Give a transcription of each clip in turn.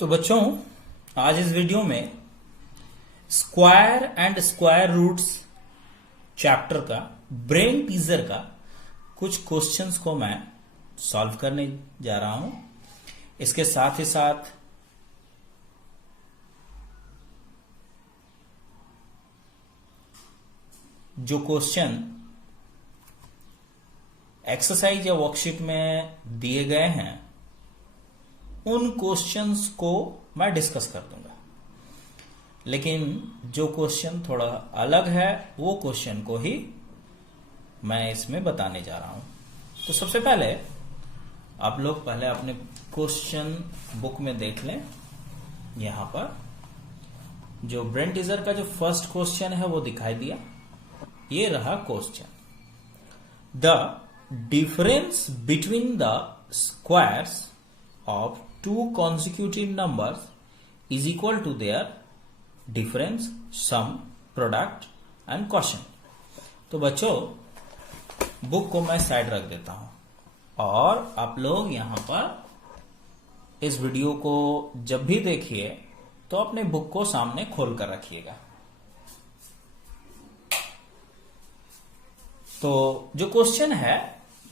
तो बच्चों, आज इस वीडियो में square and square roots chapter का ब्रेन टीजर का कुछ क्वेश्चंस को मैं सॉल्व करने जा रहा हूं। इसके साथ ही साथ जो क्वेश्चन एक्सरसाइज या वर्कशीट में दिए गए हैं उन क्वेश्चंस को मैं डिस्कस कर दूंगा, लेकिन जो क्वेश्चन थोड़ा अलग है वो क्वेश्चन को ही मैं इसमें बताने जा रहा हूं। तो सबसे पहले आप लोग पहले अपने क्वेश्चन बुक में देख लें। यहां पर जो ब्रेन टीजर का जो फर्स्ट क्वेश्चन है वो दिखाई दिया। ये रहा question, the difference between the squares of two consecutive numbers is equal to their difference, sum, product and quotient। तो बच्चों, बुक को मैं साइड रख देता हूं और आप लोग यहां पर इस वीडियो को जब भी देखिए तो अपने बुक को सामने खोल कर रखिएगा। तो जो क्वेश्चन है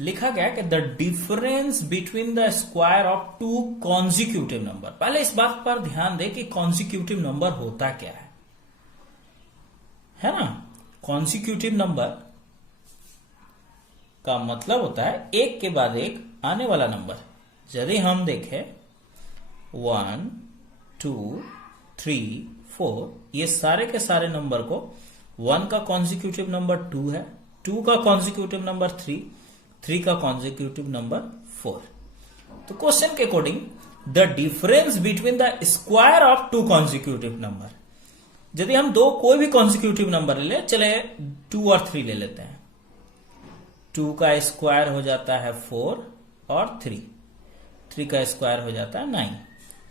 लिखा गया कि the difference between the square of two consecutive number. पहले इस बात पर ध्यान दें कि कॉन्जिक्यूटिव नंबर होता क्या है ना। कॉन्जिक्यूटिव नंबर का मतलब होता है एक के बाद एक आने वाला नंबर। यदि हम देखें 1, 2, 3, 4, ये सारे के सारे नंबर को 1 का कॉन्जिक्यूटिव नंबर 2 है, 2 का कॉन्जिक्यूटिव नंबर 3 का कॉन्जिक्यूटिव नंबर 4। तो क्वेश्चन के according the difference between the square of two consecutive number, यदि हम दो कोई भी कॉन्जिक्यूटिव नंबर ले, चले 2 और 3 ले लेते हैं। 2 का स्क्वायर हो जाता है 4 और 3 का स्क्वायर हो जाता है 9।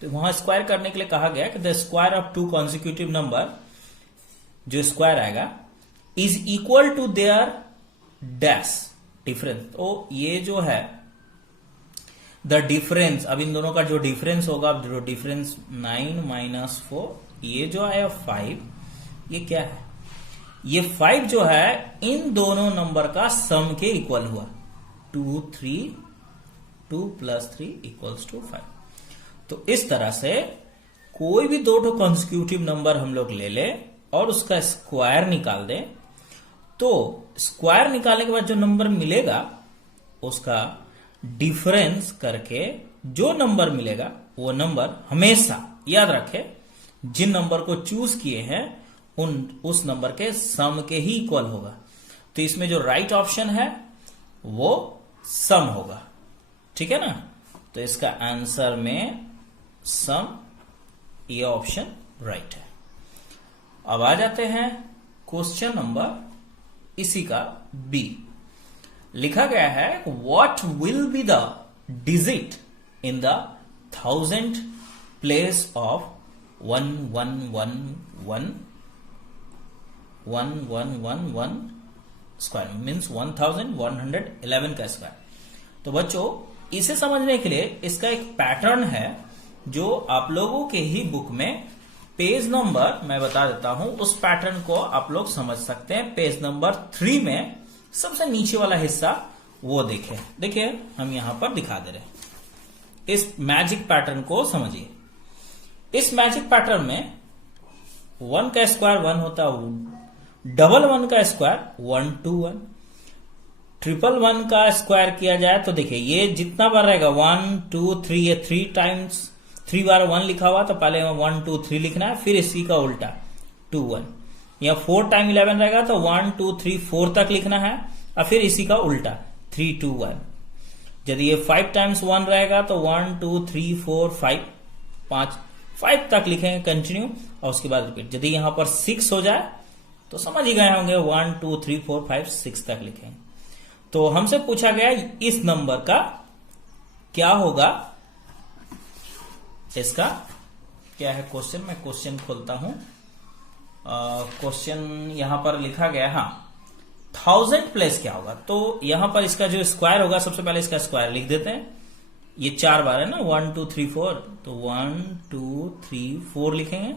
तो वहां स्क्वायर करने के लिए कहा गया कि the square of two consecutive number, जो स्क्वायर आएगा, is equal to their dash difference. तो ये जो है द डिफरेंस, अब इन दोनों का जो डिफरेंस होगा, जो डिफरेंस 9 माइनस 4, ये जो आया 5, ये क्या है? ये 5 जो है इन दोनों नंबर का सम के इक्वल हुआ। 2 प्लस 3 इक्वल्स टू 5। तो इस तरह से कोई भी दो कॉन्जिक्यूटिव नंबर हम लोग ले ले और उसका स्क्वायर निकाल दें, तो स्क्वायर निकालने के बाद जो नंबर मिलेगा उसका डिफरेंस करके जो नंबर मिलेगा वो नंबर हमेशा याद रखें, जिन नंबर को चूज किए हैं उस नंबर के सम के ही इक्वल होगा। तो इसमें जो राइट ऑप्शन है वो सम होगा, ठीक है ना। तो इसका आंसर में सम, ये ऑप्शन राइट है। अब आ जाते हैं क्वेश्चन नंबर इसी का बी। लिखा गया है what will be the digit in the 1000 place of 1111 square, means 1111 का स्क्वायर। तो बच्चों, इसे समझने के लिए इसका एक पैटर्न है जो आप लोगों के ही बुक में पेज नंबर मैं बता देता हूं, उस पैटर्न को आप लोग समझ सकते हैं। पेज नंबर 3 में सबसे नीचे वाला हिस्सा वो देखिए हम यहां पर दिखा दे रहे हैं। इस मैजिक पैटर्न को समझिए। इस मैजिक पैटर्न में 1 का स्क्वायर 1 होता है, डबल 1 का स्क्वायर 1 2 1, ट्रिपल 1 का स्क्वायर किया जाए तो देखिए ये जितना बार रहेगा 1 2 3, ये 3 टाइम्स 3 बार 1 लिखा हुआ तो पहले 1 2 3 लिखना है, फिर इसी का उल्टा 2 1। या 4 टाइम 11 रहेगा तो 1 2 3 4 तक लिखना है और फिर इसी का उल्टा 3 2 1। यदि ये 5 टाइम्स 1 रहेगा तो 1 2 3 4 5 5 तक लिखेंगे कंटिन्यू और उसके बाद रिपीट। यदि यहां पर 6 हो जाए तो समझ ही गए होंगे 1 2 3 4 5 6 तक लिखेंगे। तो हमसे पूछा गया इस नंबर का क्या होगा, इसका क्या है क्वेश्चन। मैं क्वेश्चन खोलता हूं। क्वेश्चन यहां पर लिखा गया, हाँ, 1000 प्लेस क्या होगा। तो यहां पर इसका जो स्क्वायर होगा, सबसे पहले इसका स्क्वायर लिख देते हैं। ये 4 बार है ना, 1 2 3 4, तो 1 2 3 4 लिखेंगे,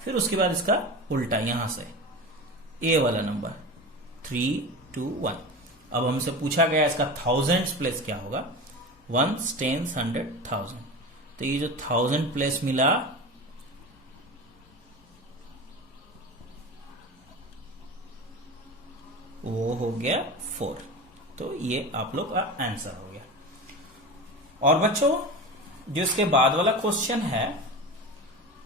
फिर उसके बाद इसका उल्टा यहां से ए वाला नंबर 3 2 1। अब हमसे पूछा गया इसका थाउजेंड्स प्लेस क्या होगा, 1 10 100 1000, तो ये जो 1000 प्लेस मिला वो हो गया 4, तो ये आप लोग का आंसर हो गया। और बच्चों जो इसके बाद वाला क्वेश्चन है,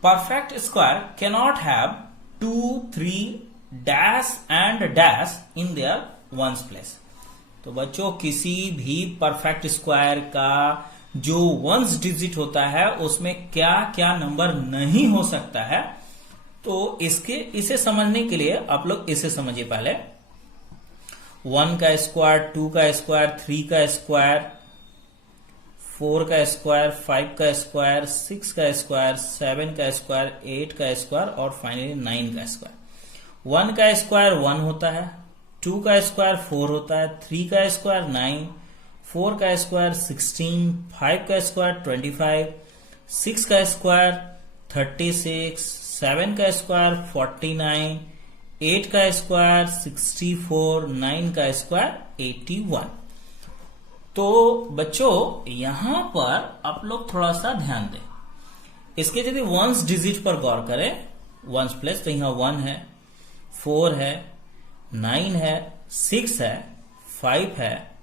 perfect square cannot have 2 3 dash and dash in their ones place. तो बच्चों किसी भी परफेक्ट स्क्वायर का जो वंस डिजिट होता है उसमें क्या क्या नंबर नहीं हो सकता है, तो इसे समझने के लिए आप लोग इसे समझिए पहले। 1 का स्क्वायर, 2 का स्क्वायर, 3 का स्क्वायर, 4 का स्क्वायर, 5 का स्क्वायर, 6 का स्क्वायर, 7 का स्क्वायर, 8 का स्क्वायर और फाइनली 9 का स्क्वायर। 1 का स्क्वायर 1 होता है, 2 का स्क्वायर 4 होता है, 3 का स्क्वायर 9, 4 का स्क्वायर 16, 5 का स्क्वायर 25, 6 का स्क्वायर 36, 7 का स्क्वायर 49, 8 का स्क्वायर 64, 9 का स्क्वायर 81। तो बच्चों यहां पर आप लोग थोड़ा सा ध्यान दें, इसके यदि वंस डिजिट पर गौर करें, वंस प्लेस, तो यहां 1 है, 4 है, 9 है, 6 है, 5 है,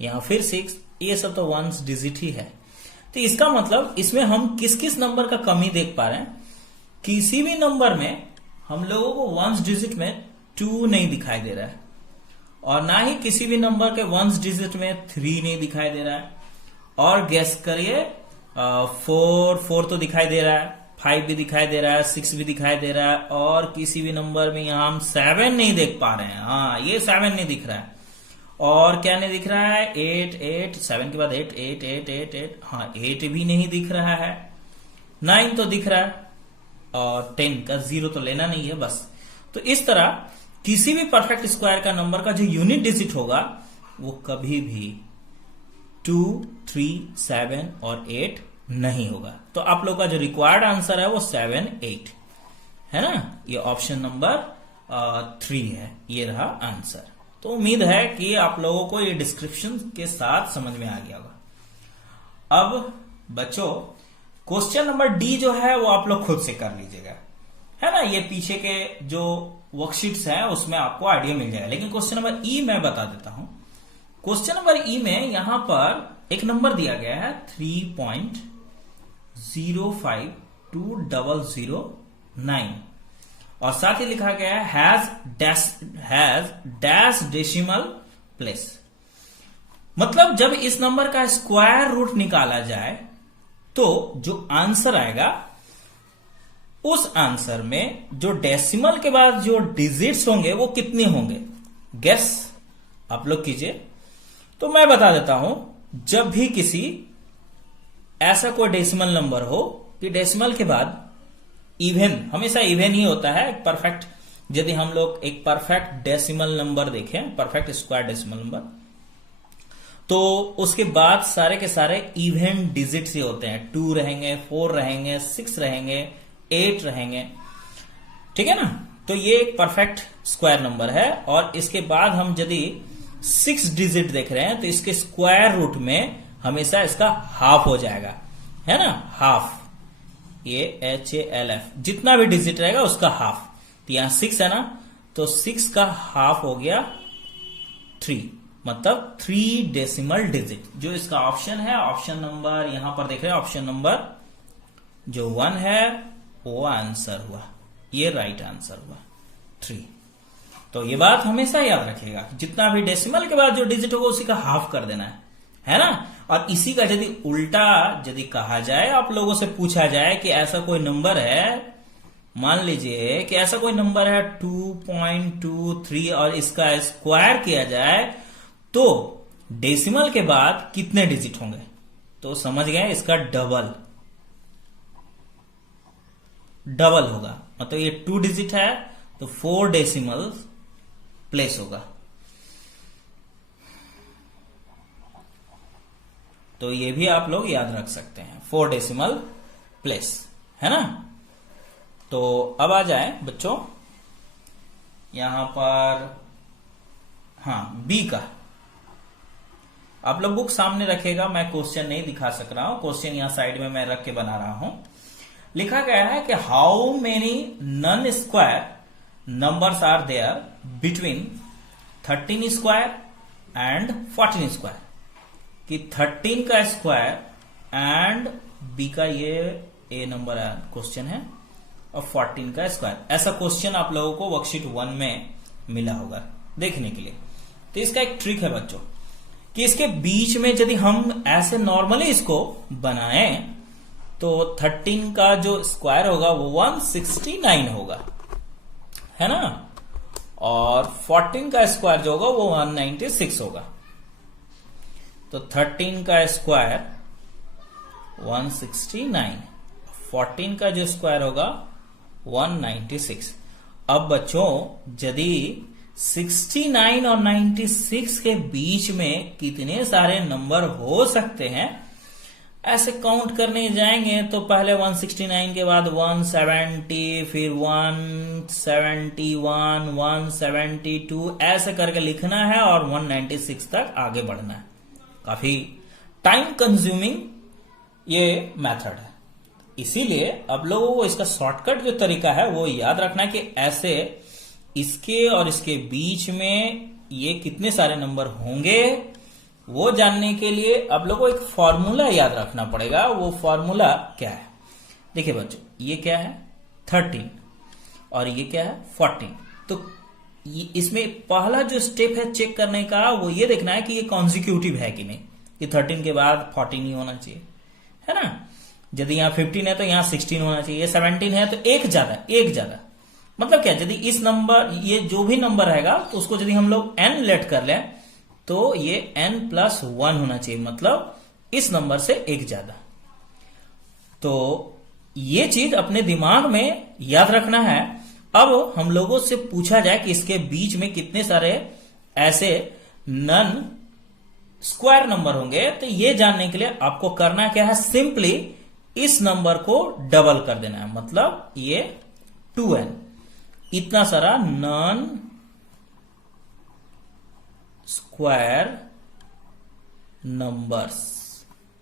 यहां फिर 6, ये सब तो वंस डिजिट ही है। तो इसका मतलब इसमें हम किस किस नंबर का कमी देख पा रहे हैं, किसी भी नंबर में हम लोगों को वंस डिजिट में 2 नहीं दिखाई दे रहा है, और ना ही किसी भी नंबर के वंस डिजिट में 3 नहीं दिखाई दे रहा है। और गैस करिए, 4 तो दिखाई दे रहा है, 5 भी दिखाई दे रहा है, 6 भी दिखाई दे रहा है, और किसी भी नंबर में यहां हम 7 नहीं देख पा रहे हैं। हाँ, ये 7 नहीं दिख रहा है। और क्या नहीं दिख रहा है, 8 7 के बाद 8 8 8 8 8, हाँ 8 भी नहीं दिख रहा है, 9 तो दिख रहा है, और 10 का 0 तो लेना नहीं है बस। तो इस तरह किसी भी परफेक्ट स्क्वायर का नंबर का जो यूनिट डिजिट होगा वो कभी भी 2 3 7 और 8 नहीं होगा। तो आप लोग का जो रिक्वायर्ड आंसर है वो 7 8 है ना, ये ऑप्शन नंबर 3 है, ये रहा आंसर। तो उम्मीद है कि आप लोगों को ये डिस्क्रिप्शन के साथ समझ में आ गया होगा। अब बच्चों क्वेश्चन नंबर डी जो है वो आप लोग खुद से कर लीजिएगा, है ना, ये पीछे के जो वर्कशीट्स हैं उसमें आपको आइडिया मिल जाएगा। लेकिन क्वेश्चन नंबर ई मैं बता देता हूं। क्वेश्चन नंबर ई में यहां पर एक नंबर दिया गया है 3.0520009, और साथ ही लिखा गया है हैज डैश डेसिमल प्लेस। मतलब जब इस नंबर का स्क्वायर रूट निकाला जाए तो जो आंसर आएगा उस आंसर में जो डेसिमल के बाद जो डिजिट्स होंगे वो कितने होंगे, गेस आप लोग कीजिए। तो मैं बता देता हूं, जब भी किसी ऐसा कोई डेसिमल नंबर हो कि डेसिमल के बाद इवन, हमेशा इवन ही होता है परफेक्ट, यदि हम लोग एक परफेक्ट डेसिमल नंबर देखें, परफेक्ट स्क्वायर डेसिमल नंबर, तो उसके बाद सारे के सारे इवन डिजिट्स ही होते हैं। 2 रहेंगे, 4 रहेंगे, 6 रहेंगे, 8 रहेंगे, ठीक है ना। तो ये एक परफेक्ट स्क्वायर नंबर है, और इसके बाद हम यदि 6 डिजिट देख रहे हैं तो इसके स्क्वायर रूट में हमेशा इसका हाफ हो जाएगा, है ना, हाफ, ये HALF, जितना भी डिजिट रहेगा उसका हाफ। तो यहां 6 है ना, तो 6 का हाफ हो गया 3, मतलब 3 डेसिमल डिजिट। जो इसका ऑप्शन है, ऑप्शन नंबर यहां पर देख रहे हैं, ऑप्शन नंबर जो 1 है वो आंसर हुआ, ये राइट आंसर हुआ 3। तो ये बात हमेशा याद रखिएगा, जितना भी डेसिमल के बाद जो डिजिट होगा उसी का हाफ कर देना है ना। और इसी का यदि उल्टा यदि कहा जाए, आप लोगों से पूछा जाए कि ऐसा कोई नंबर है, मान लीजिए कि ऐसा कोई नंबर है 2.23 और इसका स्क्वायर किया जाए तो डेसिमल के बाद कितने डिजिट होंगे, तो समझ गए इसका डबल होगा। मतलब ये 2 डिजिट है तो 4 डेसिमल प्लेस होगा। तो ये भी आप लोग याद रख सकते हैं, 4 डेसिमल प्लेस, है ना। तो अब आ जाए बच्चों यहां पर, हाँ, बी का। आप लोग बुक सामने रखेगा, मैं क्वेश्चन नहीं दिखा सक रहा हूं, क्वेश्चन यहां साइड में मैं रख के बना रहा हूं। लिखा गया है कि how many non square numbers are there between 13 square and 14 square, कि 13 का स्क्वायर एंड बी का ये ए नंबर क्वेश्चन है और 14 का स्क्वायर, ऐसा क्वेश्चन आप लोगों को वर्कशीट 1 में मिला होगा देखने के लिए। तो इसका एक ट्रिक है बच्चों कि इसके बीच में यदि हम ऐसे नॉर्मली इसको बनाएं तो 13 का जो स्क्वायर होगा वो 169 होगा, है ना, और 14 का स्क्वायर जो होगा वो 196 होगा। तो 13 का स्क्वायर 169, 14 का जो स्क्वायर होगा 196। अब बच्चों यदि 69 और 96 के बीच में कितने सारे नंबर हो सकते हैं, ऐसे काउंट करने जाएंगे तो पहले 169 के बाद 170, फिर 171, 172, ऐसे करके लिखना है और 196 तक आगे बढ़ना है। काफी टाइम कंज्यूमिंग ये मेथड है, इसीलिए अब लोगों को इसका शॉर्टकट जो तरीका है वो याद रखना है कि ऐसे इसके और इसके बीच में ये कितने सारे नंबर होंगे, वो जानने के लिए अब लोगों को एक फॉर्मूला याद रखना पड़ेगा। वो फॉर्मूला क्या है? देखिए बच्चों, ये क्या है 13 और ये क्या है 14। तो इसमें पहला जो स्टेप है चेक करने का वो ये देखना है कि ये कॉन्जिक्यूटिव है कि नहीं, कि 13 के बाद 14 ही होना चाहिए, है ना। यदि यहाँ 15 है तो यहाँ 16 होना चाहिए, ये 17 है तो एक ज्यादा मतलब क्या, यदि इस नंबर ये जो भी नंबर रहेगा तो उसको यदि हम लोग n लेट कर लें तो ये n+1 होना चाहिए, मतलब इस नंबर से एक ज्यादा। तो ये चीज अपने दिमाग में याद रखना है। अब हम लोगों से पूछा जाए कि इसके बीच में कितने सारे ऐसे नन स्क्वायर नंबर होंगे, तो ये जानने के लिए आपको करना क्या है, सिंपली इस नंबर को डबल कर देना है, मतलब ये 2n, इतना सारा नॉन स्क्वायर नंबर्स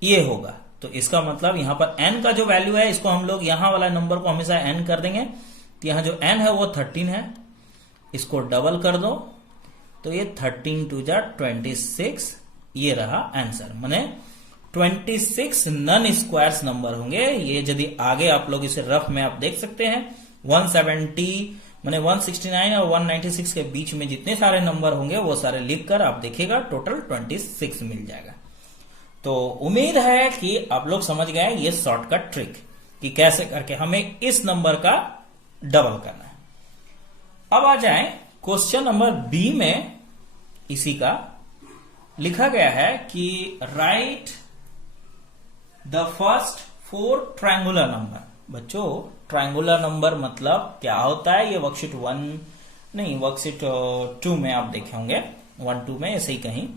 ये होगा। तो इसका मतलब यहां पर n का जो वैल्यू है इसको हम लोग यहां वाला नंबर को हमेशा n कर देंगे। तो यहां जो n है वो 13 है, इसको डबल कर दो तो ये 13 2 जा 26, ये रहा आंसर। माने 26 नन स्क्वायर्स नंबर होंगे। ये यदि आगे आप लोग इसे रफ में आप देख सकते हैं, 170 माने 169 और 196 के बीच में जितने सारे नंबर होंगे वो सारे लिखकर आप देखिएगा, टोटल 26 मिल जाएगा। तो उम्मीद है कि आप लोग समझ गए ये शॉर्टकट ट्रिक कि कैसे करके हमें इस नंबर का डबल करना है। अब आ जाएं क्वेश्चन नंबर बी में, इसी का लिखा गया है कि right the first 4 triangular number. बच्चों ट्रायंगुलर नंबर मतलब क्या होता है, ये वर्कशीट 1 नहीं वर्कशीट 2 में आप देखे होंगे, 1-2 में ऐसे ही कहीं।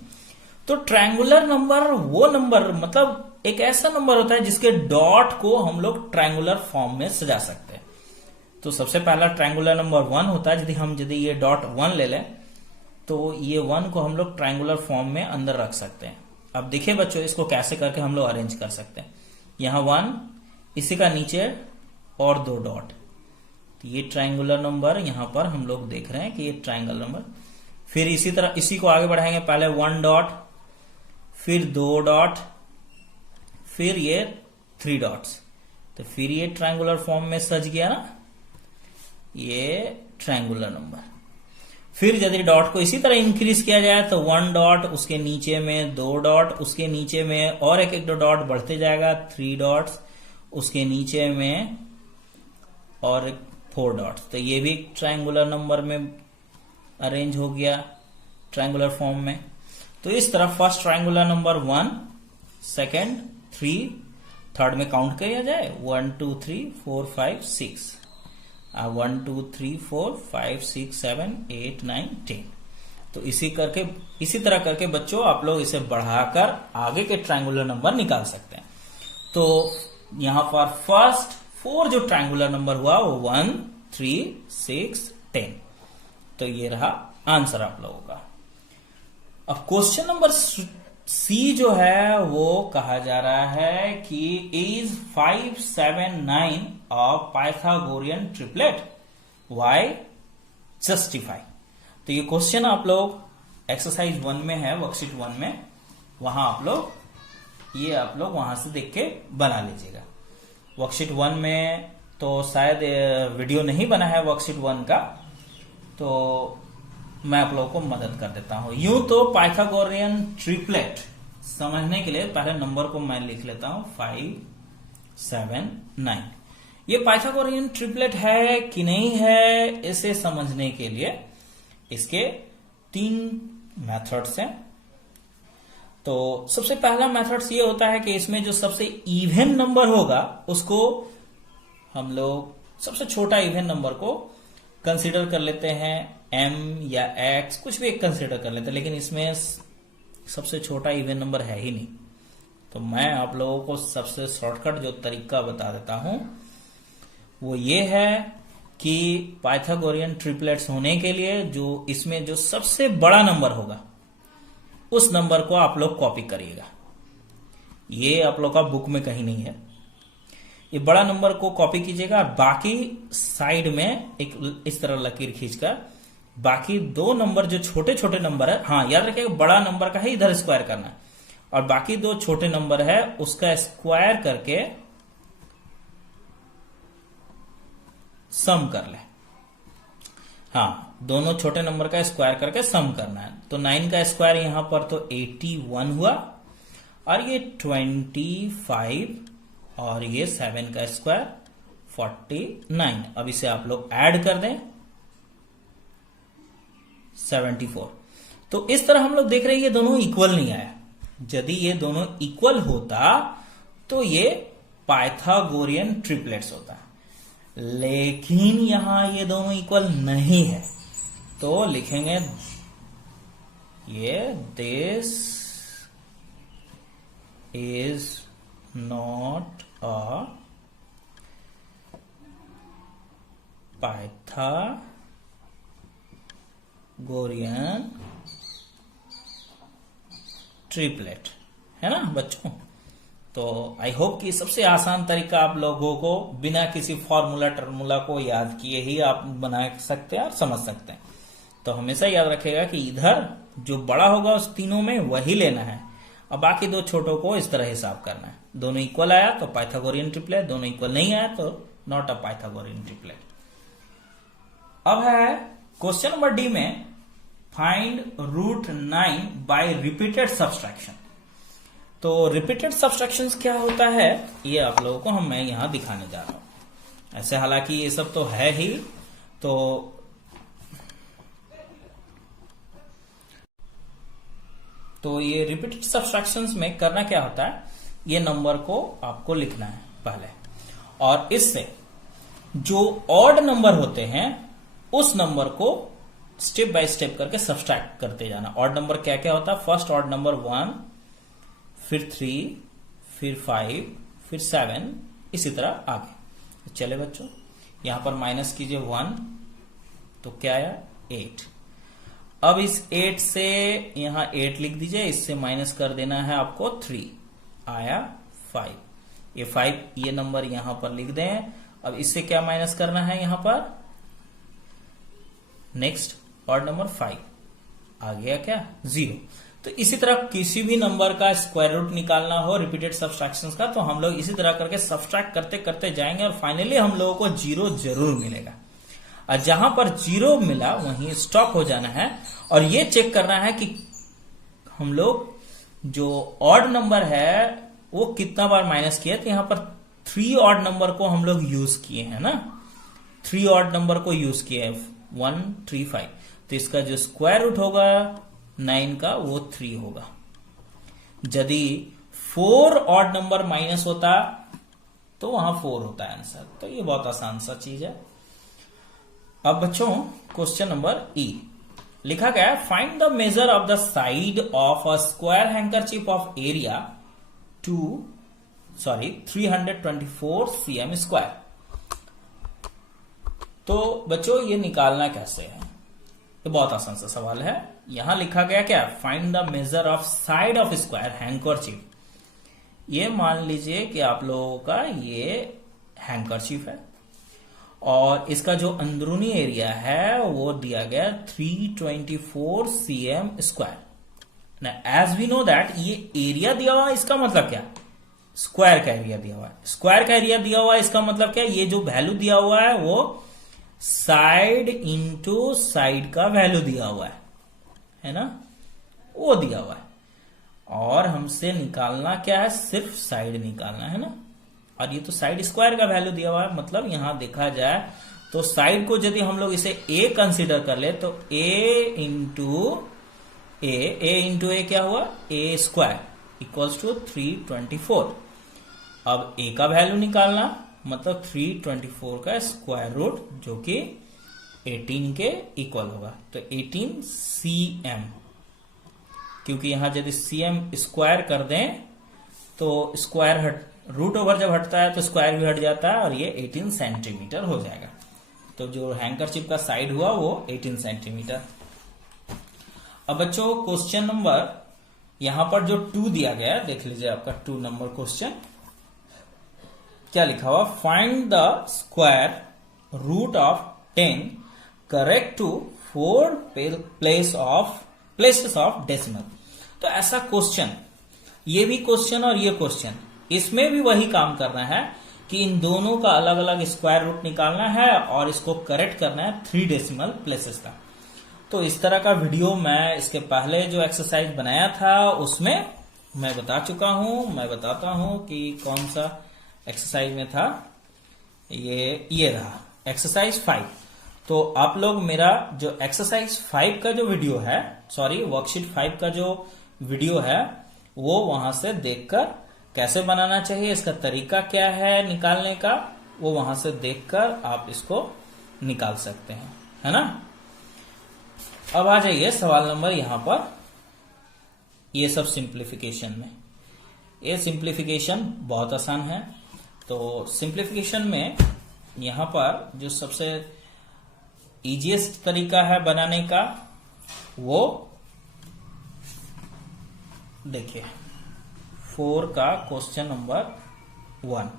तो ट्रायंगुलर नंबर वो नंबर मतलब एक ऐसा नंबर होता है जिसके डॉट को हम लोग ट्रायंगुलर फॉर्म में सजा सकते हैं। तो सबसे पहला ट्रायंगुलर नंबर 1 होता है। यदि ये डॉट 1 ले लें तो ये 1 को हम लोग ट्रायंगुलर फॉर्म में अंदर रख सकते हैं। अब देखिए बच्चों इसको कैसे करके हम लोग अरेंज कर सकते हैं। यहां 1, इसी का नीचे और 2 डॉट, तो ये ट्रायंगुलर नंबर यहां पर हम लोग देख रहे हैं कि ये ट्रायंगल नंबर। फिर इसी तरह इसी को आगे बढ़ाएंगे, पहले 1 डॉट, फिर 2 डॉट, फिर ये 3 डॉट्स, तो फिर ये ट्रायंगुलर फॉर्म में सज गया ना, ये ट्रायंगुलर नंबर। फिर यदि डॉट को इसी तरह इंक्रीज किया जाए तो 1 डॉट, उसके नीचे में 2 डॉट, उसके नीचे में और एक 2 डॉट बढ़ते जाएगा, 3 डॉट्स, उसके नीचे में और 4 डॉट्स। तो ये भी ट्रायंगुलर नंबर में अरेंज हो गया ट्रायंगुलर फॉर्म में। तो इस तरह first triangular number 1, second 3, third में काउंट किया जाए 1 2 3 4 5 6, 1 2 3 4 5 6 7 8 9 10। तो इसी तरह करके बच्चों आप लोग इसे बढ़ाकर आगे के ट्रायंगुलर नंबर निकाल सकते हैं। तो यहां पर फर्स्ट 4 जो ट्रायंगुलर नंबर हुआ वो 1, 3, 6, 10। तो ये रहा आंसर आप लोगों का। अब क्वेश्चन नंबर सी जो है वो कहा जा रहा है कि is 5, 7, 9 of pythagorean triplet, why justify. तो ये क्वेश्चन आप लोग एक्सरसाइज 1 में है, वर्कशीट 1 में, वहां आप लोग वहां से देख के बना लीजिएगा। वर्कशीट 1 में तो शायद वीडियो नहीं बना है वर्कशीट 1 का, तो मैं आप लोगों को मदद कर देता हूं। यूं तो पाइथागोरियन ट्रिपलेट समझने के लिए पहले नंबर को मैं लिख लेता हूं 5, 7, 9। ये पाइथागोरियन ट्रिपलेट है कि नहीं है, इसे समझने के लिए इसके 3 मेथड्स हैं। तो सबसे पहला मेथड्स ये होता है कि इसमें जो सबसे इवन नंबर होगा उसको हम लोग सबसे छोटा इवन नंबर को कंसीडर कर लेते हैं, m या x कुछ भी एक कंसीडर कर लेते हैं, लेकिन इसमें सबसे छोटा इवन नंबर है ही नहीं। तो मैं आप लोगों को सबसे शॉर्टकट जो तरीका बता देता हूं वो ये है कि पाइथागोरियन ट्रिपलेट्स होने के लिए जो इसमें जो सबसे बड़ा नंबर होगा उस नंबर को आप लोग कॉपी करिएगा। ये आप लोग का बुक में कहीं नहीं है। ये बड़ा नंबर को कॉपी कीजिएगा और बाकी साइड में एक इस तरह लकीर खींचकर बाकी 2 नंबर जो छोटे छोटे नंबर है, हाँ याद रखिएगा बड़ा नंबर का ही इधर स्क्वायर करना है, और बाकी 2 छोटे नंबर है उसका स्क्वायर करके सम कर ले। हाँ, दोनों छोटे नंबर का स्क्वायर करके सम करना है। तो 9 का स्क्वायर यहां पर तो 81 हुआ, और ये 25, और ये 7 का स्क्वायर 49। अब इसे आप लोग ऐड कर दें 74। तो इस तरह हम लोग देख रहे हैं ये दोनों इक्वल नहीं आया। यदि ये दोनों इक्वल होता तो ये पाइथागोरियन ट्रिपलेट्स होता, लेकिन यहां ये दोनों इक्वल नहीं है। तो लिखेंगे ये this is not a Pythagorean triplet, है ना बच्चों। तो आई होप कि सबसे आसान तरीका आप लोगों को बिना किसी फॉर्मूला टर्मूला को याद किए ही आप बना सकते हैं और समझ सकते हैं। तो हमेशा याद रखेगा कि इधर जो बड़ा होगा उस तीनों में वही लेना है, और बाकी 2 छोटों को इस तरह हिसाब करना है। दोनों इक्वल आया तो पाइथागोरियन ट्रिपलेट, दोनों इक्वल नहीं आया तो नॉट अ पाइथागोरियन ट्रिपलेट। अब है क्वेश्चन नंबर डी में फाइंड √9 बाय रिपीटेड सब्सट्रैक्शन। तो रिपीटेड सब्सट्रैक्शंस क्या होता है ये आप लोगों को मैं यहां दिखाने जा रहा हूं। ऐसे हालांकि ये सब तो है ही, तो ये रिपीटेड सब्सट्रैक्शंस में करना क्या होता है, ये नंबर को आपको लिखना है पहले, और इससे जो ऑड नंबर होते हैं उस नंबर को स्टेप बाय स्टेप करके सब्सट्रैक्ट करते जाना। ऑड नंबर क्या क्या होता है, फर्स्ट ऑड नंबर 1, फिर 3, फिर 5, फिर 7, इसी तरह आगे। चले बच्चों, यहां पर माइनस कीजिए 1, तो क्या आया 8। अब इस 8 से यहां 8 लिख दीजिए, इससे माइनस कर देना है आपको 3, आया 5। ये 5 ये नंबर यहां पर लिख दें। अब इससे क्या माइनस करना है यहां पर, नेक्स्ट ऑड नंबर 5, आ गया क्या 0। तो इसी तरह किसी भी नंबर का स्क्वायर रूट निकालना हो रिपीटेड सब्सट्रैक्शंस का, तो हम लोग इसी तरह करके सब्सट्रैक्ट करते करते जाएंगे और फाइनली हम लोगों को 0 जरूर मिलेगा। और जहां पर 0 मिला वहीं स्टॉप हो जाना है, और ये चेक करना है कि हम लोग जो ऑड नंबर है वो कितना बार माइनस किया। तो यहां पर 3 ऑड नंबर को हम लोग यूज किए हैं ना, 3 ऑड नंबर को यूज किए हैं 1, 3, 5। तो इसका जो स्क्वायर रूट होगा 9 का वो 3 होगा। यदि 4 ऑड नंबर माइनस होता तो वहां 4 होता है आंसर। तो ये बहुत आसान सा चीज है। अब बच्चों क्वेश्चन नंबर ई, लिखा गया है find the measure of the side of a square handkerchief of area 324 cm square. तो बच्चों ये निकालना कैसे है? ये बहुत आसान सा सवाल है। यहां लिखा गया क्या, find the measure of side of square handkerchief. ये मान लीजिए कि आप लोगों का ये हैंकरचीफ है और इसका जो अंदरूनी एरिया है वो दिया गया 324 cm square. As we know that ये एरिया दिया हुआ, इसका मतलब क्या, स्क्वायर का एरिया दिया हुआ है। स्क्वायर का एरिया दिया हुआ है, इसका मतलब क्या, ये जो वैल्यू दिया हुआ है वो साइड इंटू साइड का वैल्यू दिया हुआ है ना, वो दिया हुआ है। और हमसे निकालना क्या है, सिर्फ साइड निकालना है ना। और ये तो साइड स्क्वायर का वैल्यू दिया हुआ है, मतलब यहां देखा जाए तो साइड को यदि हम लोग इसे ए कंसीडर कर ले तो ए इंटू ए क्या हुआ, ए स्क्वायर इक्वल्स टू 324। अब ए का वैल्यू निकालना मतलब 324 का स्क्वायर रूट जो कि 18 के इक्वल होगा, तो 18 cm, क्योंकि यहां यदि cm स्क्वायर कर दें तो स्क्वायर रूट ओवर जब हटता है तो स्क्वायर भी हट जाता है और ये 18 सेंटीमीटर हो जाएगा। तो जो हैंकरचीफ का साइड हुआ वो 18 सेंटीमीटर। अब बच्चों क्वेश्चन नंबर यहां पर जो 2 दिया गया है, देख लीजिए आपका 2 नंबर क्वेश्चन क्या लिखा हुआ, find the square root of 10 correct to 4 places of decimal. तो ऐसा क्वेश्चन, ये भी क्वेश्चन और ये क्वेश्चन, इसमें भी वही काम करना है कि इन दोनों का अलग अलग स्क्वायर रूट निकालना है और इसको करेक्ट करना है 3 डेसिमल प्लेसेस का। तो इस तरह का वीडियो मैं इसके पहले जो एक्सरसाइज बनाया था उसमें मैं बता चुका हूं। मैं बताता हूं कि कौन सा एक्सरसाइज में था, ये रहा एक्सरसाइज 5। तो आप लोग मेरा जो एक्सरसाइज 5 का जो वीडियो है, सॉरी वर्कशीट 5 का जो वीडियो है वो वहां से देखकर कैसे बनाना चाहिए, इसका तरीका क्या है निकालने का, वो वहां से देखकर आप इसको निकाल सकते हैं, है ना। अब आ जाइए सवाल नंबर यहां पर, ये सब सिंप्लीफिकेशन में, ये सिंप्लीफिकेशन बहुत आसान है। तो सिंप्लीफिकेशन में यहां पर जो सबसे इजीएस्ट तरीका है बनाने का वो देखिए 4 का क्वेश्चन नंबर 1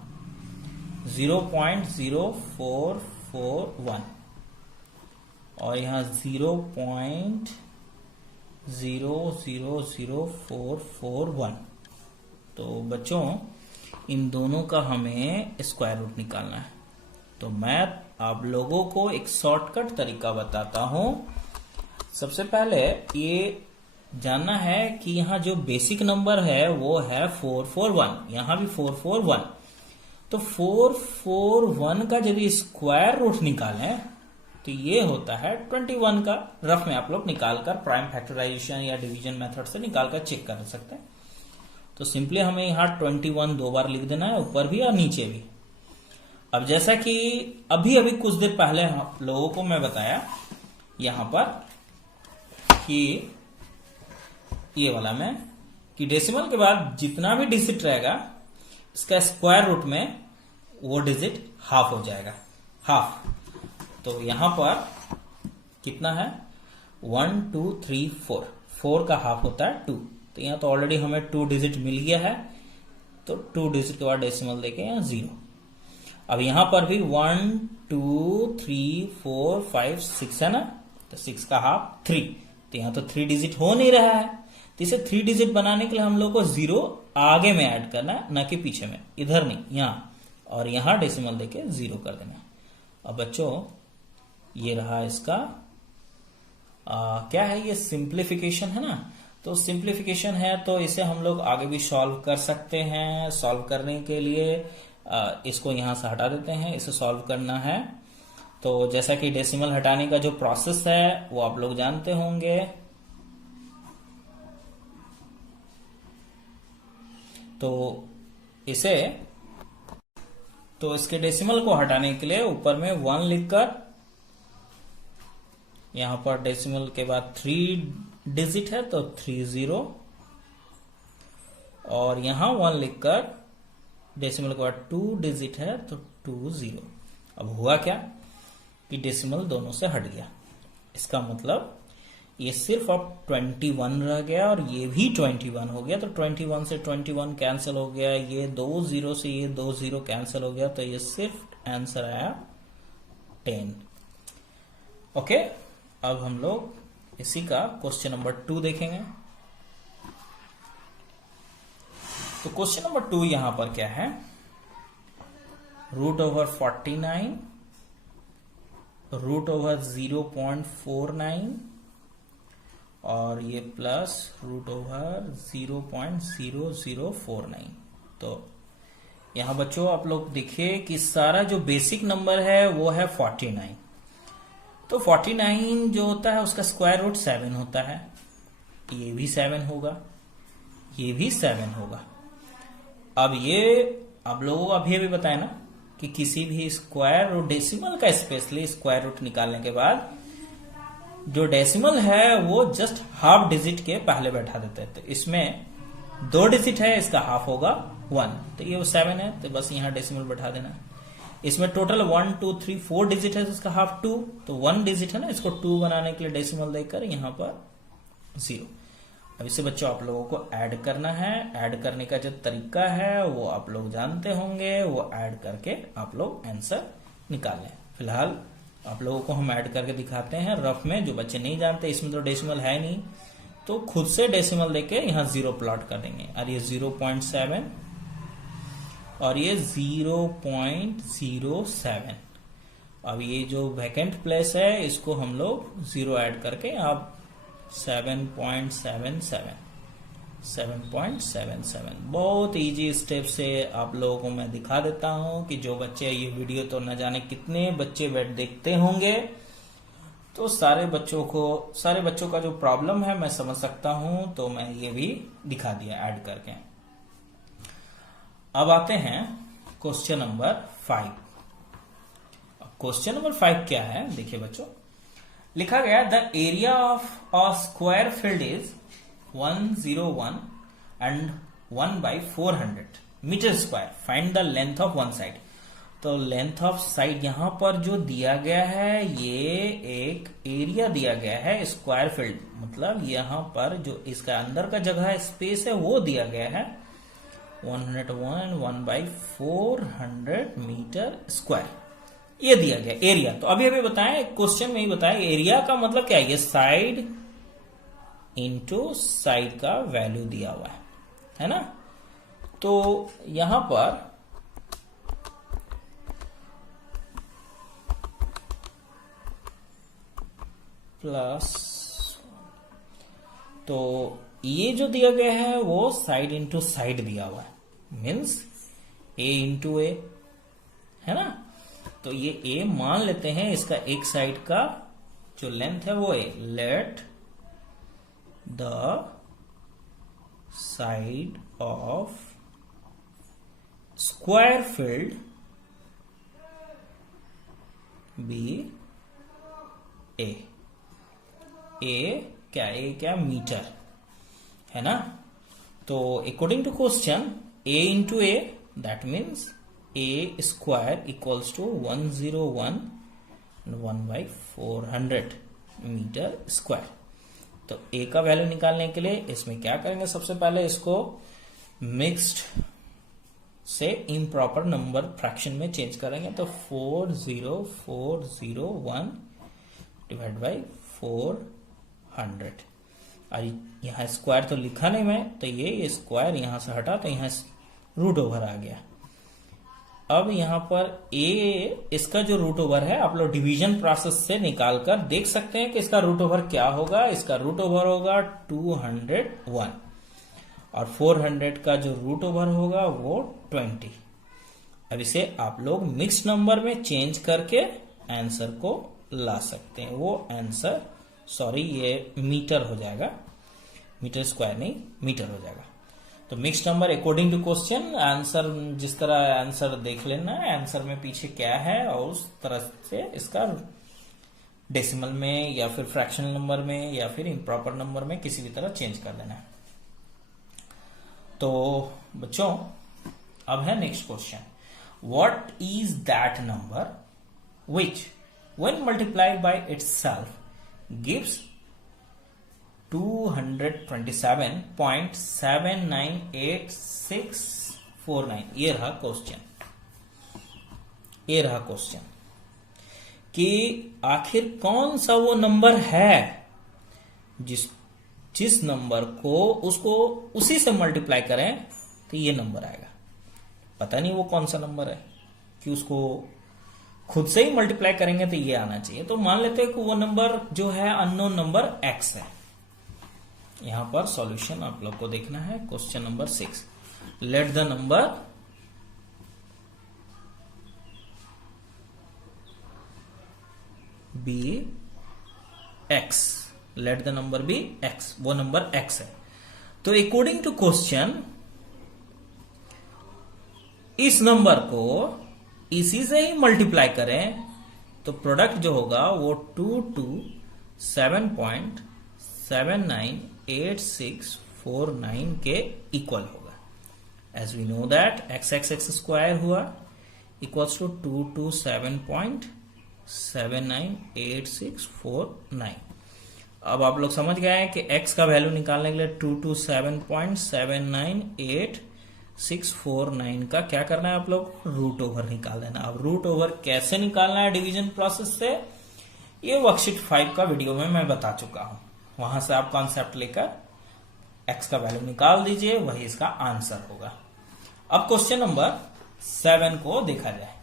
0.0441 और यहां 0.000441। तो बच्चों इन दोनों का हमें स्क्वायर रूट निकालना है। तो मैं आप लोगों को एक शॉर्टकट तरीका बताता हूं। सबसे पहले ये जानना है कि यहां जो बेसिक नंबर है वो है 441, यहां भी 441। तो 441 का यदि स्क्वायर रूट निकालें तो ये होता है 21 का। रफ में आप लोग निकालकर प्राइम फैक्टराइजेशन या डिवीजन मेथड से निकालकर चेक कर सकते हैं। तो सिंपली हमें यहां 21 2 बार लिख देना है, ऊपर भी और नीचे भी। अब जैसा कि अभी कुछ देर पहले हम लोगों को मैं बताया यहां पर कि ये वाला में कि डेसिमल के बाद जितना भी डिजिट रहेगा इसका स्क्वायर रूट में वो डिजिट हाफ हो जाएगा, हाफ। तो यहां पर कितना है 1 2 3 4, 4 का हाफ होता है 2। तो यहां तो ऑलरेडी हमें 2 डिजिट मिल गया है, तो 2 डिजिट के बाद डेसिमल देके यहां 0। अब यहां पर भी 1 2 3 4 5 6 है ना, तो 6 का हाफ 3। तो यहां तो 3 डिजिट हो नहीं रहा है, तो इसे 3 डिजिट बनाने के लिए हम लोग को 0 आगे में ऐड करना है, ना कि पीछे में, इधर नहीं, यहां। और यहां डेसिमल देके 0 कर देना है। अब बच्चों ये रहा इसका क्या है, ये सिंप्लीफिकेशन है ना। तो सिंप्लीफिकेशन है तो इसे हम लोग आगे भी सॉल्व कर सकते हैं। सॉल्व करने के लिए इसको यहां से हटा देते हैं, इसे सॉल्व करना है। तो जैसा कि डेसिमल हटाने का जो प्रोसेस है वो आप लोग जानते होंगे। तो इसके डेसिमल को हटाने के लिए ऊपर में 1 लिखकर यहां पर डेसिमल के बाद 3 डिजिट है तो 30, और यहां 1 लिखकर डेसिमल के बाद 2 डिजिट है तो 20। अब हुआ क्या कि डेसिमल दोनों से हट गया, इसका मतलब ये सिर्फ अब 21 रह गया और ये भी 21 हो गया। तो 21 से 21 कैंसिल हो गया, ये 2 0 से ये 2 0 कैंसिल हो गया, तो ये सिर्फ आंसर आया 10। ओके, अब हम लोग इसी का क्वेश्चन नंबर 2 देखेंगे। तो क्वेश्चन नंबर 2 यहां पर क्या है, √49 √0.49 और ये प्लस √0.0049। तो यहां बच्चों आप लोग देखिए कि सारा जो बेसिक नंबर है वो है 49। तो 49 जो होता है उसका स्क्वायर रूट 7 होता है, ये भी 7 होगा, ये भी 7 होगा। अब ये आप लोगों को अभी बताया ना कि किसी भी स्क्वायर रूट डेसिमल का स्पेशली स्क्वायर रूट निकालने के बाद जो डेसिमल है वो जस्ट हाफ डिजिट के पहले बैठा देते हैं। तो इसमें 2 डिजिट है, इसका हाफ होगा 1, तो ये 7 है, तो बस यहां डेसिमल बैठा देना। इसमें टोटल 1 2 3 4 डिजिट है, तो इसका हाफ 2, तो 1 डिजिट है ना, इसको 2 बनाने के लिए डेसिमल देकर यहां पर 0। अब इसे बच्चों आप लोगों को ऐड करना है। ऐड करने का जो तरीका है वो आप लोग जानते होंगे, वो ऐड करके आप लोग आंसर निकाल लें। फिलहाल आप लोगों को हम ऐड करके दिखाते हैं रफ में, जो बच्चे नहीं जानते, इसमें तो डेसिमल है नहीं, तो खुद से डेसिमल देके यहाँ 0 प्लॉट कर देंगे। और ये 0.7 और ये 0.07। अब ये जो वैकेंट प्लेस है इसको हम लोग 0 ऐड करके आप 7.77 बहुत इजी स्टेप से आप लोगों को मैं दिखा देता हूं कि जो बच्चे ये वीडियो तो न जाने कितने बच्चे देखते होंगे, तो सारे बच्चों का जो प्रॉब्लम है मैं समझ सकता हूं, तो मैं ये भी दिखा दिया ऐड करके। अब आते हैं क्वेश्चन नंबर 5। क्वेश्चन नंबर 5 क्या है, देखिए बच्चों, लिखा गया the area of a square field is 101 and 1/400 metre square, find the length of one side. तो लेंथ ऑफ साइड यहां पर जो दिया गया है ये एक एरिया दिया गया है स्क्वायर फील्ड, मतलब यहां पर जो इसका अंदर का जगह स्पेस है वो दिया गया है 101 1/400 मीटर स्क्वायर, ये दिया गया एरिया। तो अभी बताएं, क्वेश्चन में ही बताएं एरिया का मतलब क्या है, ये साइड इनटू साइड का वैल्यू दिया हुआ है ना। तो यहां पर प्लस, तो ये जो दिया गया है वो साइड इनटू साइड दिया हुआ है, मीन्स ए इंटू ए, है ना। तो ये ए मान लेते हैं, इसका एक साइड का जो लेंथ है वो a. Let the side of square field be a. क्या मीटर है ना। तो according to question a into a, that means a square equals to 101 1/400 metre square. तो ए का वैल्यू निकालने के लिए इसमें क्या करेंगे, सबसे पहले इसको मिक्स्ड से इम्प्रॉपर नंबर फ्रैक्शन में चेंज करेंगे। तो 40401 डिवाइड बाई 400, और यहाँ स्क्वायर तो लिखा नहीं मैं, तो ये स्क्वायर यहां से हटा तो यहाँ रूट ओवर आ गया। अब यहां पर ए, इसका जो रूट ओवर है आप लोग डिवीजन प्रोसेस से निकालकर देख सकते हैं कि इसका रूट ओवर क्या होगा। इसका रूट ओवर होगा 201 और 400 का जो रूट ओवर होगा वो 20। अब इसे आप लोग मिक्स नंबर में चेंज करके आंसर को ला सकते हैं। वो आंसर, सॉरी, ये मीटर हो जाएगा, मीटर स्क्वायर नहीं, मीटर हो जाएगा। तो mix number according to question, answer जिस तरह आंसर देख लेना है, आंसर में पीछे क्या है और उस तरह से इसका डेसिमल में या फिर फ्रैक्शनल नंबर में या फिर इम्प्रॉपर नंबर में किसी भी तरह चेंज कर देना है। तो बच्चों अब है next question, what is that number which when multiplied by itself gives 227.798649। ये रहा क्वेश्चन कि आखिर कौन सा वो नंबर है जिस नंबर को उसको उसी से मल्टीप्लाई करें तो ये नंबर आएगा। पता नहीं वो कौन सा नंबर है कि उसको खुद से ही मल्टीप्लाई करेंगे तो ये आना चाहिए। तो मान लेते हैं कि वो नंबर जो है अननोन नंबर x है। यहां पर सॉल्यूशन आप लोग को देखना है। Question number 6, let the number be x, let the number be x, वो नंबर x है। तो अकॉर्डिंग टू क्वेश्चन इस नंबर को इसी से ही मल्टीप्लाई करें तो प्रोडक्ट जो होगा वो 227.798649 के इक्वल होगा। As we know that x square हुआ इक्वल्स टू 227.798649। अब आप लोग समझ गए हैं कि x का वैल्यू निकालने के लिए 227.798649 का क्या करना है आप लोग, रूट ओवर निकाल देना। अब रूट ओवर कैसे निकालना है डिवीजन प्रोसेस से, ये वर्कशीट 5 का वीडियो में मैं बता चुका हूं। वहां से आप कॉन्सेप्ट लेकर x का वैल्यू निकाल दीजिए, वही इसका आंसर होगा। अब क्वेश्चन नंबर 7 को देखा जाए।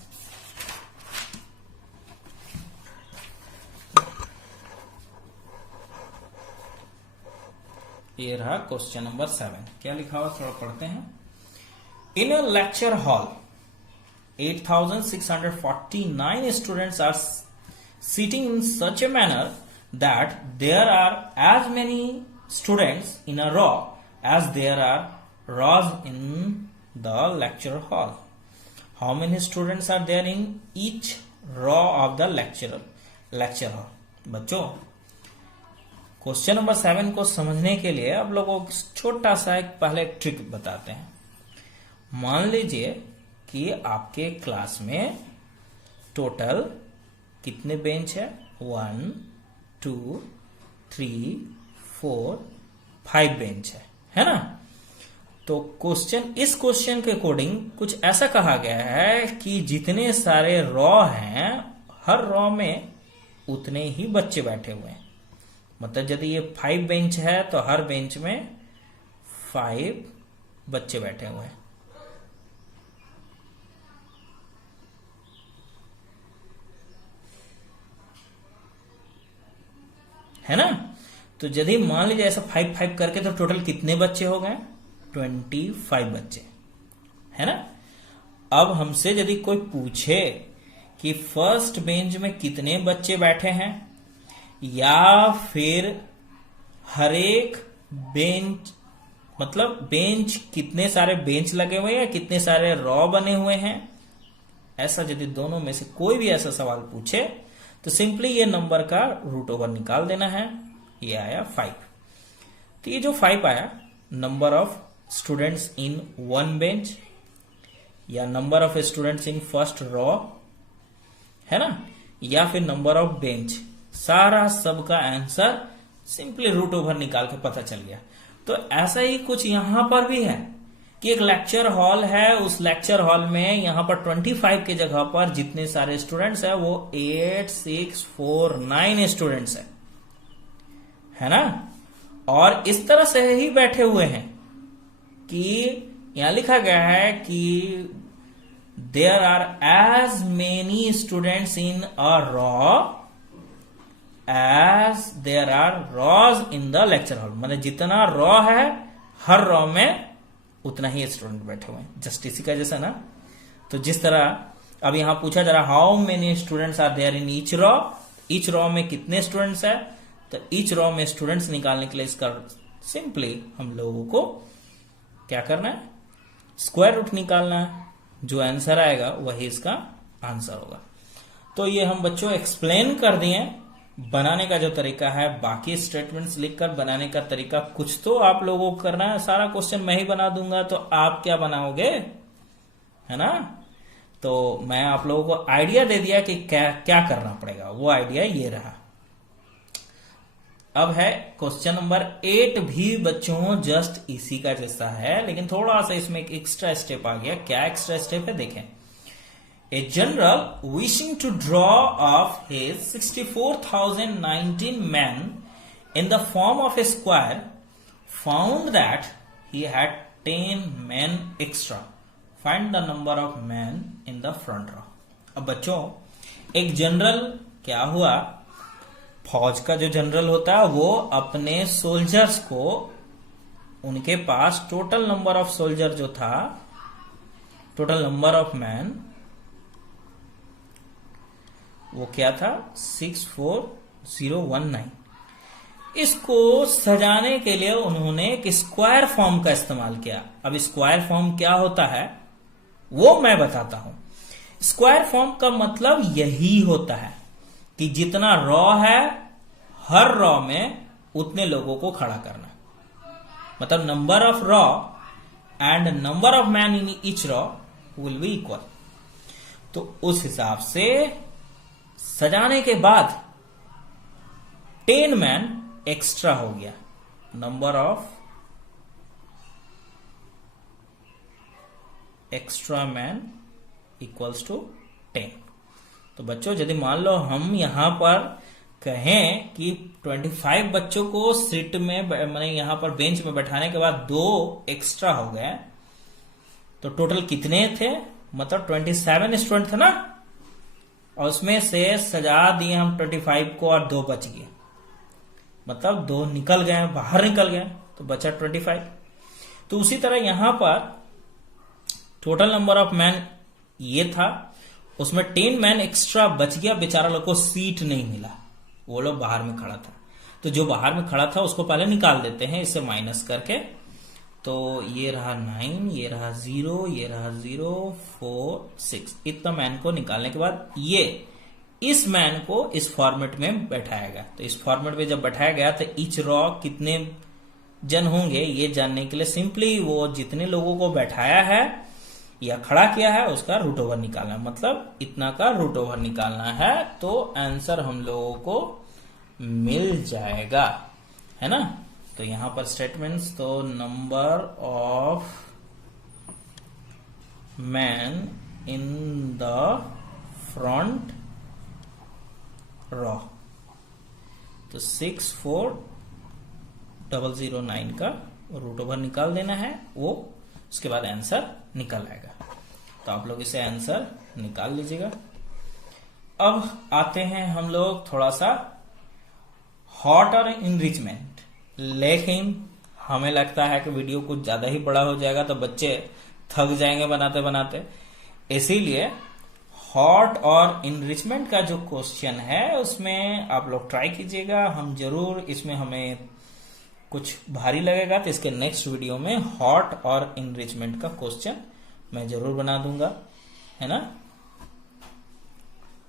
ये रहा क्वेश्चन नंबर 7। क्या लिखा हुआ थोड़ा पढ़ते हैं। In a lecture hall, 8,649 students are sitting in such a manner that there are as many students in a row as there are rows in the lecture hall. How many students are there in each row of the lecture hall? बच्चों question number 7 को समझने के लिए आप लोगों को छोटा सा एक पहले एक ट्रिक बताते हैं। मान लीजिए कि आपके क्लास में टोटल कितने बेंच है, 1 2 3 4 5 बेंच है ना। तो इस क्वेश्चन के अकॉर्डिंग कुछ ऐसा कहा गया है कि जितने सारे रॉ हैं हर रॉ में उतने ही बच्चे बैठे हुए हैं। मतलब यदि ये 5 बेंच है तो हर बेंच में 5 बच्चे बैठे हुए हैं। है ना। तो यदि मान लीजिए ऐसा 5 करके तो टोटल कितने बच्चे हो गए, 25 बच्चे, है ना। अब हमसे यदि कोई पूछे कि फर्स्ट बेंच में कितने बच्चे बैठे हैं या फिर हर एक बेंच मतलब बेंच कितने सारे बेंच लगे हुए हैं या कितने सारे रॉ बने हुए हैं, ऐसा यदि दोनों में से कोई भी ऐसा सवाल पूछे तो सिंपली ये नंबर का रूट ओवर निकाल देना है। ये आया 5। तो ये जो 5 आया number of students in one bench या number of students in first row, है ना, या फिर नंबर ऑफ बेंच, सारा सबका आंसर सिंपली रूट ओवर निकाल के पता चल गया। तो ऐसा ही कुछ यहां पर भी है कि एक लेक्चर हॉल है, उस लेक्चर हॉल में यहां पर 25 की जगह पर जितने सारे स्टूडेंट्स है वो 8649 स्टूडेंट्स है ना। और इस तरह से ही बैठे हुए हैं कि यहां लिखा गया है कि there are as many students in a row as there are rows in the lecture hall. मतलब जितना रॉ है हर रॉ में उतना ही स्टूडेंट बैठे हुए हैं। जस्ट इसी का जैसा ना। तो जिस तरह अब यहां पूछा जा रहा how many students are there in each row में कितने स्टूडेंट्स है, तो ईच रॉ में स्टूडेंट्स निकालने के लिए इसका सिंपली हम लोगों को क्या करना है, स्क्वायर रूट निकालना है। जो आंसर आएगा वही इसका आंसर होगा। तो ये हम बच्चों एक्सप्लेन कर दिए बनाने का जो तरीका है, बाकी स्टेटमेंट्स लिखकर बनाने का तरीका कुछ तो आप लोगों को करना है। सारा क्वेश्चन मैं ही बना दूंगा तो आप क्या बनाओगे, है ना। तो मैं आप लोगों को आइडिया दे दिया कि क्या क्या करना पड़ेगा, वो आइडिया ये रहा। अब है क्वेश्चन नंबर 8 भी बच्चों जस्ट इसी का जैसा है, लेकिन थोड़ा सा इसमें एक एक्स्ट्रा स्टेप आ गया। क्या एक्स्ट्रा स्टेप है देखें। A general wishing to draw off his 64,019 men in the form of a square found that he had 10 men extra. Find the number of men in the front row. अब बच्चों एक general क्या हुआ, फौज का जो जनरल होता है वो अपने सोल्जर्स को, उनके पास टोटल नंबर ऑफ सोल्जर जो था, टोटल नंबर ऑफ मैन वो क्या था 64019। इसको सजाने के लिए उन्होंने एक स्क्वायर फॉर्म का इस्तेमाल किया। अब स्क्वायर फॉर्म क्या होता है वो मैं बताता हूं। स्क्वायर फॉर्म का मतलब यही होता है कि जितना रॉ है हर रॉ में उतने लोगों को खड़ा करना, मतलब number of raw and number of man in each raw will be equal. तो उस हिसाब से सजाने के बाद 10 मैन एक्स्ट्रा हो गया, number of extra man equals to 10। तो बच्चों यदि मान लो हम यहां पर कहें कि 25 बच्चों को सीट में मैंने यहां पर बेंच में बैठाने के बाद 2 एक्स्ट्रा हो गए, तो टोटल कितने थे, मतलब 27 स्टूडेंट थे ना, और उसमें से सजा दिए हम 25 को और 2 बच गए, मतलब 2 निकल गए, बाहर निकल गए, तो बचा 25। तो उसी तरह यहां पर टोटल नंबर ऑफ मैन ये था, उसमें 10 मैन एक्स्ट्रा बच गया, बेचारा लोग को सीट नहीं मिला, वो लोग बाहर में खड़ा था। तो जो बाहर में खड़ा था उसको पहले निकाल देते हैं इसे माइनस करके। तो ये रहा 9, ये रहा 0, ये रहा 0, 4, 6, इतना मैन को निकालने के बाद ये इस मैन को इस फॉर्मेट में बैठाया गया। तो इस फॉर्मेट में जब बैठाया गया तो ईच रॉ कितने जन होंगे ये जानने के लिए सिंपली वो जितने लोगों को बैठाया है या खड़ा किया है उसका रूट ओवर निकालना है, मतलब इतना का रूट ओवर निकालना है, तो आंसर हम लोगों को मिल जाएगा, है ना। तो यहां पर स्टेटमेंट्स, तो number of man in the front raw, तो 64009 का रूट ओवर निकाल देना है, वो उसके बाद आंसर निकल आएगा। तो आप लोग इसे आंसर निकाल लीजिएगा। अब आते हैं हम लोग थोड़ा सा हॉट और इनरिचमेंट, लेकिन हमें लगता है कि वीडियो कुछ ज्यादा ही बड़ा हो जाएगा तो बच्चे थक जाएंगे बनाते बनाते, इसीलिए हॉट और इनरिचमेंट का जो क्वेश्चन है उसमें आप लोग ट्राई कीजिएगा। हम जरूर इसमें हमें कुछ भारी लगेगा तो इसके नेक्स्ट वीडियो में हॉट और इनरिचमेंट का क्वेश्चन मैं जरूर बना दूंगा, है ना।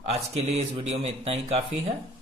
आज के लिए इस वीडियो में इतना ही काफी है।